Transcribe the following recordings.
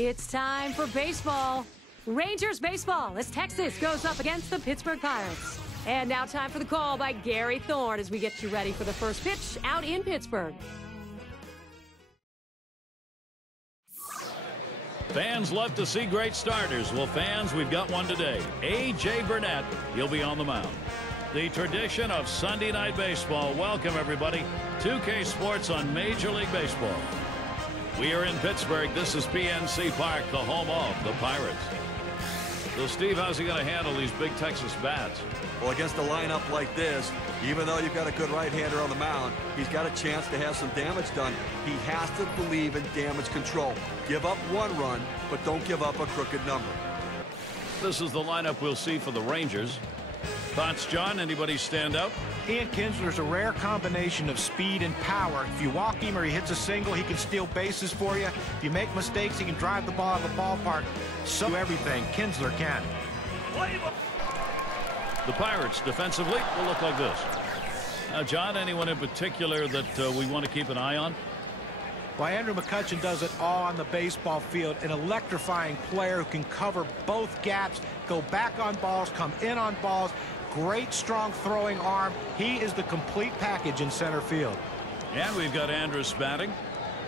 It's time for baseball. Rangers baseball as Texas goes up against the Pittsburgh Pirates. And now time for the call by Gary Thorne as we get you ready for the first pitch out in Pittsburgh. Fans love to see great starters. Well, fans, we've got one today. A.J. Burnett, he'll be on the mound. The tradition of Sunday Night Baseball. Welcome, everybody. 2K Sports on Major League Baseball. We are in Pittsburgh. This is PNC Park, the home of the Pirates. So, Steve, how's he going to handle these big Texas bats? Well, against a lineup like this, even though you've got a good right-hander on the mound, he's got a chance to have some damage done. He has to believe in damage control. Give up one run, but don't give up a crooked number. This is the lineup we'll see for the Rangers. Thoughts, John? Anybody stand out? Ian Kinsler's a rare combination of speed and power. If you walk him or he hits a single, he can steal bases for you. If you make mistakes, he can drive the ball out of the ballpark. So everything Kinsler can. The Pirates defensively will look like this. Now, John, anyone in particular that we want to keep an eye on? Well, Andrew McCutchen does it all on the baseball field. An electrifying player who can cover both gaps, go back on balls, come in on balls. Great, strong throwing arm. He is the complete package in center field. And we've got Andrus batting.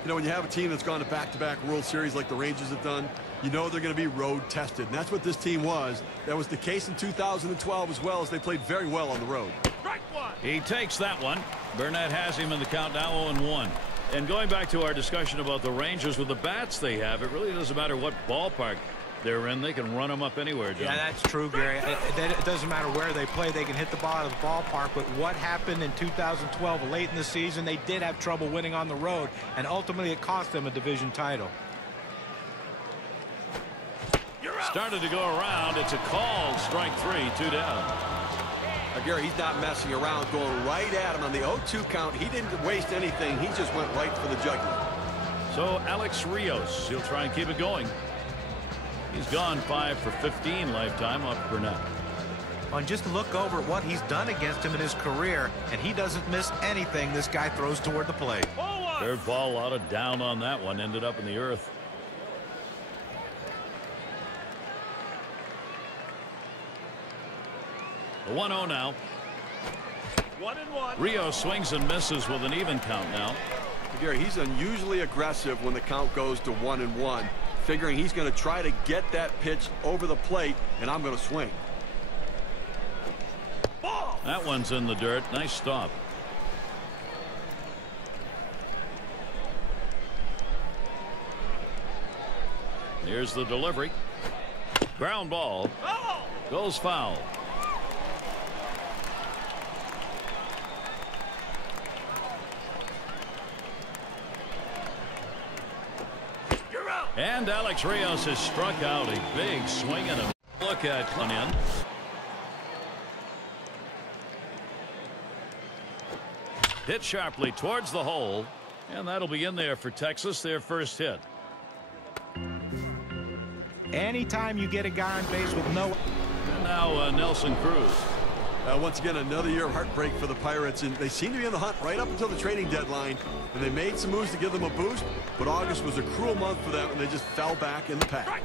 You know, when you have a team that's gone to back-to-back World Series like the Rangers have done, you know they're going to be road tested. And that's what this team was. That was the case in 2012 as well, as they played very well on the road. He takes that one. Burnett has him in the count now 0-1. And going back to our discussion about the Rangers with the bats they have, it really doesn't matter what ballpark they're in. They can run them up anywhere, John. Yeah, that's true, Gary. It doesn't matter where they play. They can hit the ball out of the ballpark. But what happened in 2012, late in the season, they did have trouble winning on the road. And ultimately, it cost them a division title. Started to go around. It's a called strike 3, 2 down. Gary, he's not messing around, going right at him on the 0-2 count. He didn't waste anything. He just went right for the jugular. So Alex Rios, he'll try and keep it going. He's gone 5 for 15 lifetime off Burnett. And just look over at what he's done against him in his career, and he doesn't miss anything this guy throws toward the plate. Third ball, a lot of down on that one, ended up in the earth. The 1-0 now. 1-1. Rio swings and misses with an even count now. Gary, he's unusually aggressive when the count goes to 1-1, figuring he's going to try to get that pitch over the plate, and I'm going to swing. Ball. That one's in the dirt. Nice stop. Here's the delivery. Ground ball. Oh. Goes foul. And Alex Rios has struck out. A big swing and a look at Clinton. Hit sharply towards the hole, and that'll be in there for Texas, their first hit. Anytime you get a guy on base with no... And now Nelson Cruz. Once again, another year of heartbreak for the Pirates, and they seem to be in the hunt right up until the trading deadline, and they made some moves to give them a boost, but August was a cruel month for them, and they just fell back in the pack.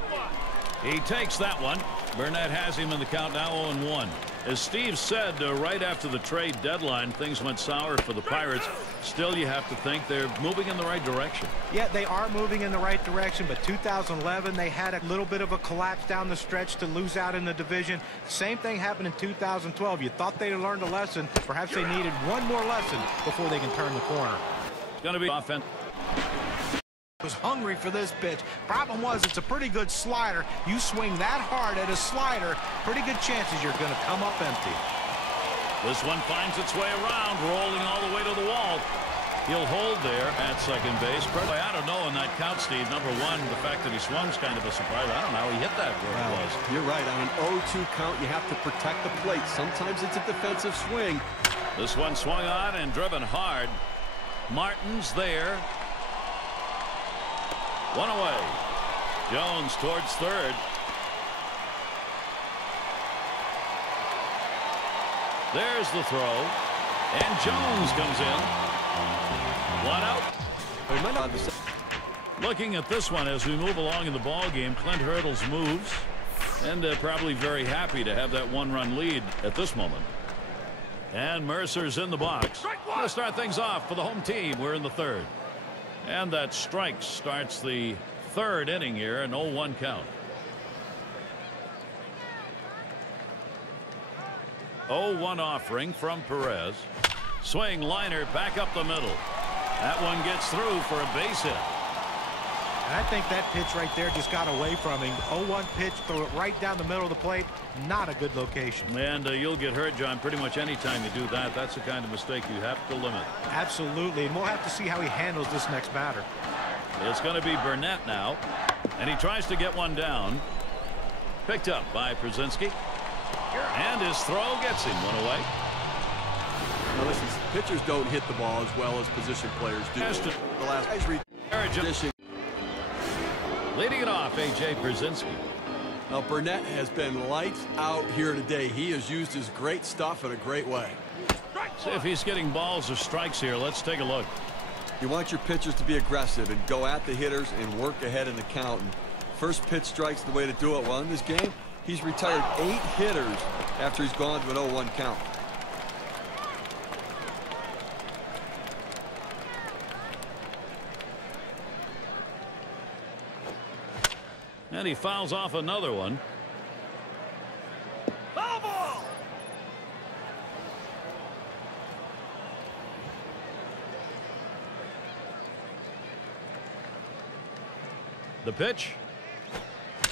He takes that one. Burnett has him in the count now 0-1. As Steve said, right after the trade deadline, things went sour for the Pirates. Still, you have to think they're moving in the right direction. Yeah, they are moving in the right direction, but 2011, they had a little bit of a collapse down the stretch to lose out in the division. Same thing happened in 2012. You thought they had learned a lesson. Perhaps they needed one more lesson before they can turn the corner. It's going to be offense. Was hungry for this pitch. Problem was, it's a pretty good slider. You swing that hard at a slider, pretty good chances you're going to come up empty. This one finds its way around, rolling all the way to the wall. He'll hold there at second base. I don't know in that count, Steve. Number one, the fact that he swung's kind of a surprise. I don't know how he hit that where it was. You're right. On an 0-2 count, you have to protect the plate. Sometimes it's a defensive swing. This one swung on and driven hard. Martin's there. One away. Jones towards third. There's the throw. And Jones comes in. One out. Looking at this one as we move along in the ball game, Clint Hurdles moves, and probably very happy to have that one-run lead at this moment. And Mercer's in the box. We'll start things off for the home team. We're in the third. And that strike starts the third inning here, an 0-1 count. 0-1 offering from Perez. Swing liner back up the middle. That one gets through for a base hit. And I think that pitch right there just got away from him. 0-1 pitch, threw it right down the middle of the plate. Not a good location. And you'll get hurt, John, pretty much any time you do that. That's the kind of mistake you have to limit. Absolutely. And we'll have to see how he handles this next batter. It's going to be Burnett now. And he tries to get one down. Picked up by Przinsky. And his throw gets him one away. Now listen, pitchers don't hit the ball as well as position players do. The last position. Leading it off, A.J. Przinsky. Now Burnett has been lights out here today. He has used his great stuff in a great way. See if he's getting balls or strikes here. Let's take a look. You want your pitchers to be aggressive and go at the hitters and work ahead in the count. And first pitch strikes the way to do it. Well, in this game, he's retired 8 hitters after he's gone to an 0-1 count. And he fouls off another one. Foul ball. The pitch.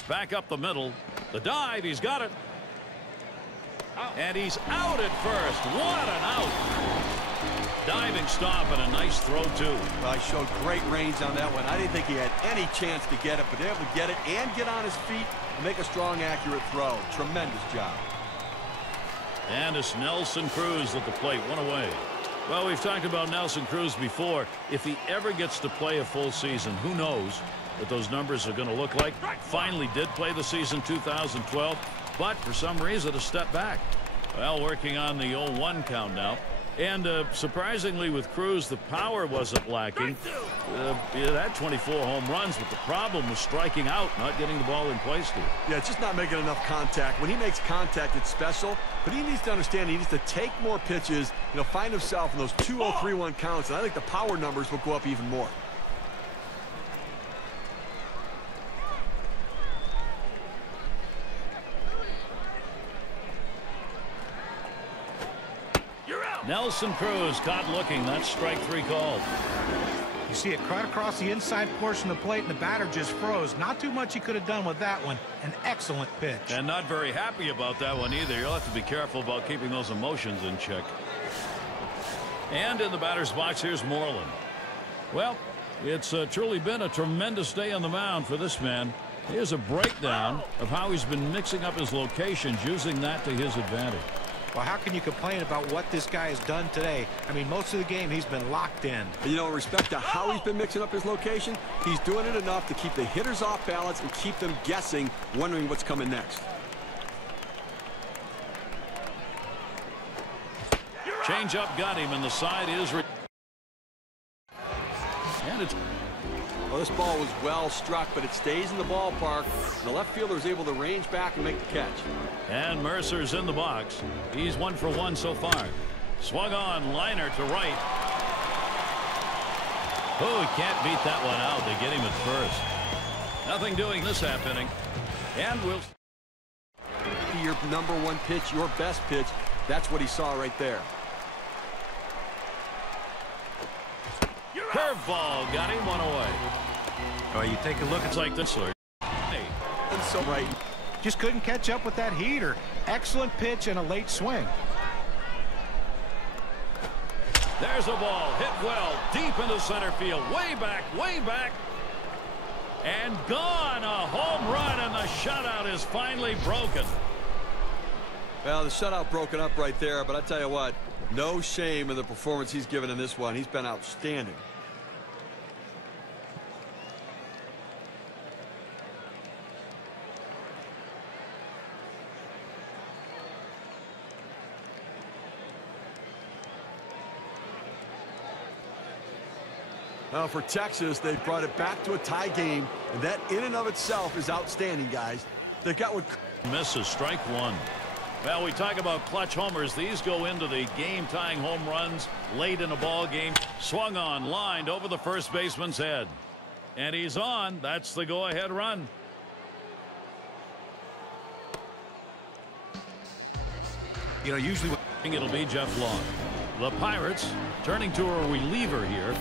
Back up the middle. The dive. He's got it. And he's out at first. What an out. Diving stop and a nice throw, too. Well, he showed great range on that one. I didn't think he had any chance to get it, but able to get it and get on his feet and make a strong, accurate throw. Tremendous job. And it's Nelson Cruz at the plate. One away. Well, we've talked about Nelson Cruz before. If he ever gets to play a full season, who knows what those numbers are going to look like. Finally did play the season 2012, but for some reason a step back. Well, working on the 0-1 count now. And surprisingly with Cruz, the power wasn't lacking. It had 24 home runs, but the problem was striking out, not getting the ball in place here. Yeah, it's just not making enough contact. When he makes contact, it's special, but he needs to understand he needs to take more pitches, find himself in those 2-0, 3-1 counts, and I think the power numbers will go up even more. Nelson Cruz caught looking. That's strike 3 called. You see it cut across the inside portion of the plate, and the batter just froze. Not too much he could have done with that one. An excellent pitch. And not very happy about that one either. You'll have to be careful about keeping those emotions in check. And in the batter's box, here's Moreland. Well, it's truly been a tremendous day on the mound for this man. Here's a breakdown of how he's been mixing up his locations, using that to his advantage. Well, how can you complain about what this guy has done today? I mean, most of the game he's been locked in. In respect to how he's been mixing up his location, he's doing it enough to keep the hitters off balance and keep them guessing, wondering what's coming next. Change up got him, and the side is. And it's. Well, this ball was well struck, but it stays in the ballpark. The left fielder is able to range back and make the catch. And Mercer's in the box. He's 1 for 1 so far. Swung on, liner to right. Oh, he can't beat that one out. They get him at first. Nothing doing this half inning. And we'll. Your number 1 pitch, your best pitch. That's what he saw right there. Curveball got him 1 away. Oh, you take a look. It's like this, sir. Hey. And so right. Just couldn't catch up with that heater. Excellent pitch and a late swing. There's a ball hit well deep into center field. Way back, way back. And gone. A home run, and the shutout is finally broken. Well, the shutout broken up right there, but I tell you what, no shame in the performance he's given in this one. He's been outstanding. For Texas, they brought it back to a tie game, and that in and of itself is outstanding, guys. They got what misses, strike one. Well, we talk about clutch homers. These go into the game-tying home runs late in a ball game. Swung on, lined over the first baseman's head. And he's on. That's the go-ahead run. You know, usually It'll be Jeff Long. The Pirates turning to a reliever here.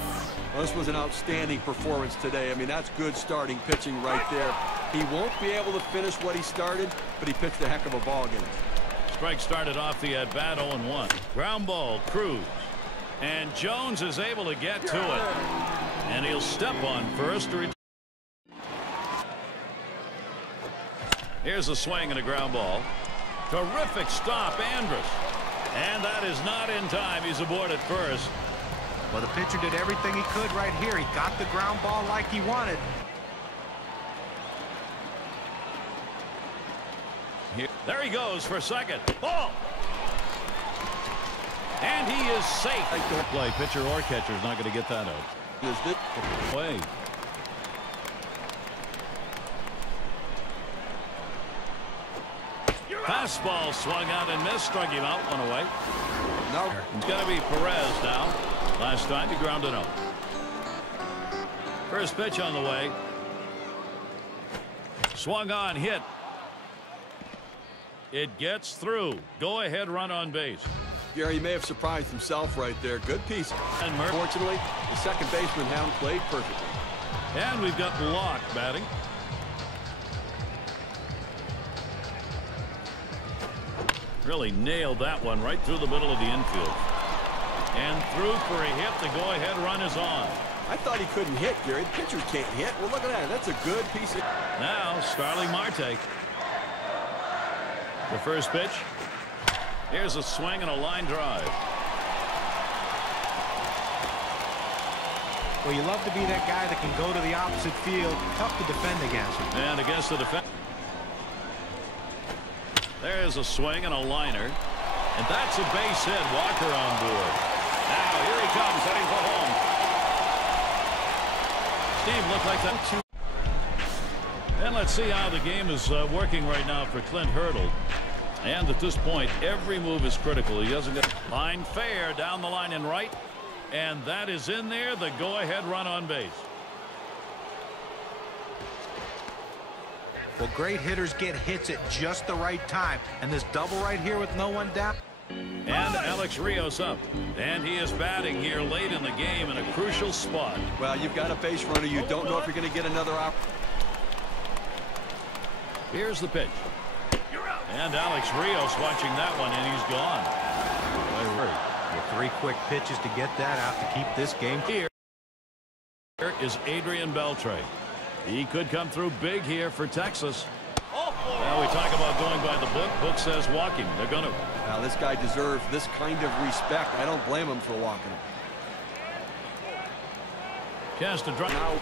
Well, this was an outstanding performance today. I mean, that's good starting pitching right there. He won't be able to finish what he started, but he pitched a heck of a ball game. Strike started off the at-bat 0-1. Ground ball, Kruk. And Jones is able to get to it. And he'll step on first to return. Here's a swing and a ground ball. Terrific stop, Andrus. And that is not in time. He's aboard at first. Well, the pitcher did everything he could right here. He got the ground ball like he wanted. Here, there he goes for second. Ball. And he is safe. Don't play. Pitcher or catcher is not going to get that out. Way. Fastball swung out and missed. Struck him out. One away. No. It's going to be Perez now. Last time he grounded out. First pitch on the way. Swung on, hit. It gets through. Go ahead run on base. Gary may have surprised himself right there. Good piece. And unfortunately, the second baseman hadn't played perfectly. And we've got Locke batting. Really nailed that one right through the middle of the infield. And through for a hit. The go-ahead run is on. I thought he couldn't hit, Gary. The pitchers can't hit. Well, look at that. That's a good piece of... Now, Starling Marte. The first pitch. Here's a swing and a line drive. Well, you love to be that guy that can go to the opposite field. Tough to defend against him. And against the defense. There's a swing and a liner. And that's a base hit. Walker on board. Now, here he comes, heading for home. Steve, looked like that. And let's see how the game is working right now for Clint Hurdle. And at this point, every move is critical. He doesn't get line fair down the line and right. And that is in there. The go-ahead run on base. Well, great hitters get hits at just the right time. And this double right here with no one down. And Alex Rios up. And he is batting here late in the game in a crucial spot. Well, you've got a base runner. You don't know if you're going to get another op. Here's the pitch. And Alex Rios watching that one, and he's gone. With 3 quick pitches to get that out to keep this game. Here is Adrian Beltre. He could come through big here for Texas. Now we talk about going by the book. Book says walk him. They're going to. Now this guy deserves this kind of respect. I don't blame him for walking him. Chance to drive. Now.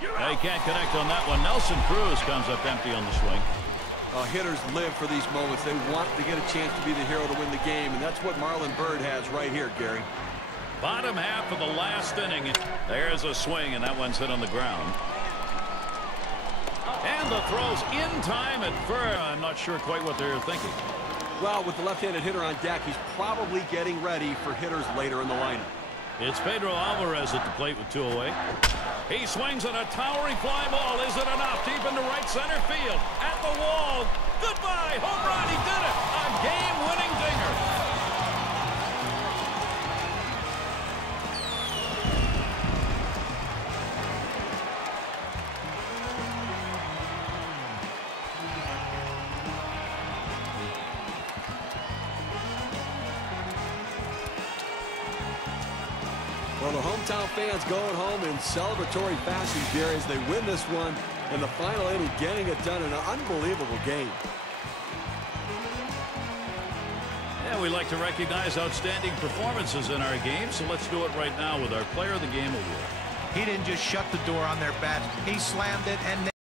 They can't connect on that one. Nelson Cruz comes up empty on the swing. Hitters live for these moments. They want to get a chance to be the hero to win the game, and that's what Marlon Byrd has right here, Gary. Bottom half of the last inning. There's a swing, and that one's hit on the ground. And the throw's in time at first. I'm not sure quite what they're thinking. Well, with the left-handed hitter on deck, he's probably getting ready for hitters later in the lineup. It's Pedro Alvarez at the plate with 2 away. He swings at a towering fly ball. Is it enough? Deep into right center field. At the wall. Goodbye. Home run. He did it. A game-winning dinger. Well, the hometown fans going home in celebratory fashion, Gary, as they win this one in the final inning, getting it done in an unbelievable game. Yeah, we like to recognize outstanding performances in our game, so let's do it right now with our Player of the Game award. He didn't just shut the door on their bats. He slammed it and